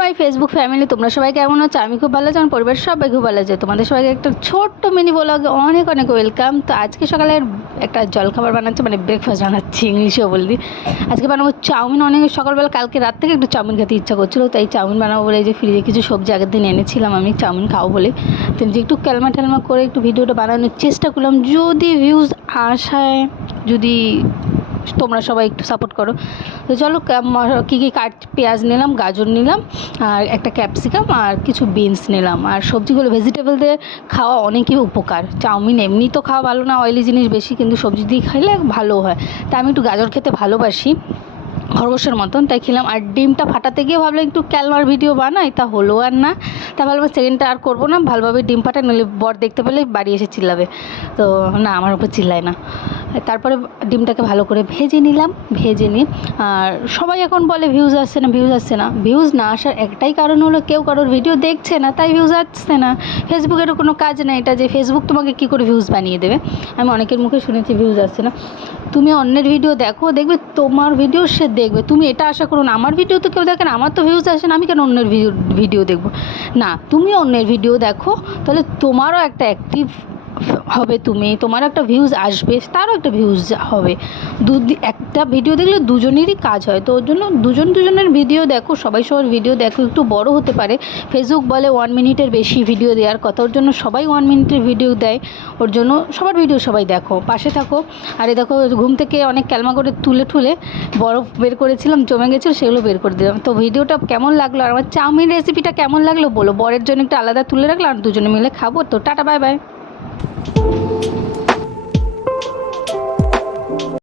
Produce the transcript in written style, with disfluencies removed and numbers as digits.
My Facebook family, তোমরা সবাই কেমন আছো? আমি খুব ভালো আছি, আমার পরিবার সবাই খুব ভালো আছে। তোমাদের সবাইকে একটা ছোট্ট মিনি ব্লগে অনেক অনেক ওয়েলকাম। তো আজকে সকালে একটা জলখাবার বানাচ্ছি, মানে ব্রেকফাস্ট বানাচ্ছি, ইংলিশেও বললি। আজকে বানাবো চাউমিন। অনেক সকালবেলা কালকে রাত থেকে একটু চাউমিন খেতে ইচ্ছা করছিলো, তাই চাউমিন বানাবো বলে এই যে ফ্রিজে কিছু সবজি আগের দিন এনেছিলাম আমি চাউমিন খাবো বলে। তো যে একটু ক্যালমা ট্যালমা করে একটু ভিডিওটা বানানোর চেষ্টা করলাম, যদি ভিউজ আসায়, যদি তোমরা সবাই একটু সাপোর্ট করো। তো চলো কী কী পেঁয়াজ নিলাম, গাজর নিলাম, আর একটা ক্যাপসিকাম, আর কিছু বিনস নিলাম। আর সবজিগুলো ভেজিটেবল দিয়ে খাওয়া অনেকই উপকার। চাউমিন এমনি তো খাওয়া ভালো না, অয়েলি জিনিস বেশি, কিন্তু সবজি দিয়ে খাইলে ভালো হয়। তা আমি একটু গাজর খেতে ভালোবাসি, খরগোশের মতন, তাই খেলাম। আর ডিমটা ফাটাতে গিয়ে ভাবলাম একটু ক্যালমার ভিডিও বানাই, তা হলো আর না। তা ভাবলাম সেকেন্ডটা আর করবো না, ভালোভাবে ডিম ফাটা, নইলে বর দেখতে পেলে বাড়ি এসে চিল্লাবে। তো না, আমার উপর চিল্লায় না। তারপরে ডিমটাকে ভালো করে ভেজে নিলাম। ভেজে নিই, আর সবাই এখন বলে ভিউজ আসছে না, ভিউজ আসছে না। ভিউজ না আসার একটাই কারণ হলো কেউ কারোর ভিডিও দেখছে না, তাই ভিউজ আসছে না। ফেসবুকেরও কোনো কাজ না এটা যে ফেসবুক তোমাকে কী করে ভিউজ বানিয়ে দেবে। আমি অনেকের মুখে শুনেছি ভিউজ আসছে না। তুমি অন্যের ভিডিও দেখো, দেখবে তোমার ভিডিও সে দেখবে। তুমি এটা আশা করো না আমার ভিডিও তো কেউ দেখে না, আমার তো ভিউজ আসে না, আমি কেন অন্যের ভিডিও দেখবো। না, তুমি অন্যের ভিডিও দেখো, তাহলে তোমারও একটা অ্যাক্টিভ হবে, তোমারও একটা ভিউজ আসবে, তারও একটা ভিউজ হবে। একটা ভিডিও দেখলে দুজনেরই কাজ হয়। তো ওর জন্য দুজনের ভিডিও দেখো, সবাই সবার ভিডিও দেখো। একটু বড় হতে পারে, ফেসবুক বলে 1 মিনিটের বেশি ভিডিও দেওয়ার কথা, ওর জন্য সবাই 1 মিনিটের ভিডিও দেয়। ওর জন্য সবার ভিডিও সবাই দেখো, পাশে থাকো। আর এই দেখো, ঘুম থেকে অনেক ক্যালমা করে তুলে বরফ বের করেছিলাম, জমে গেছিলো, সেগুলো বের করে দিলাম। তো ভিডিওটা কেমন লাগলো আর আমার চাউমিন রেসিপিটা কেমন লাগলো বলো। বরের জন্য একটু আলাদা তুলে রাখলাম, আর দুজনে মিলে খাবো। তো টাটা, বাই বাই।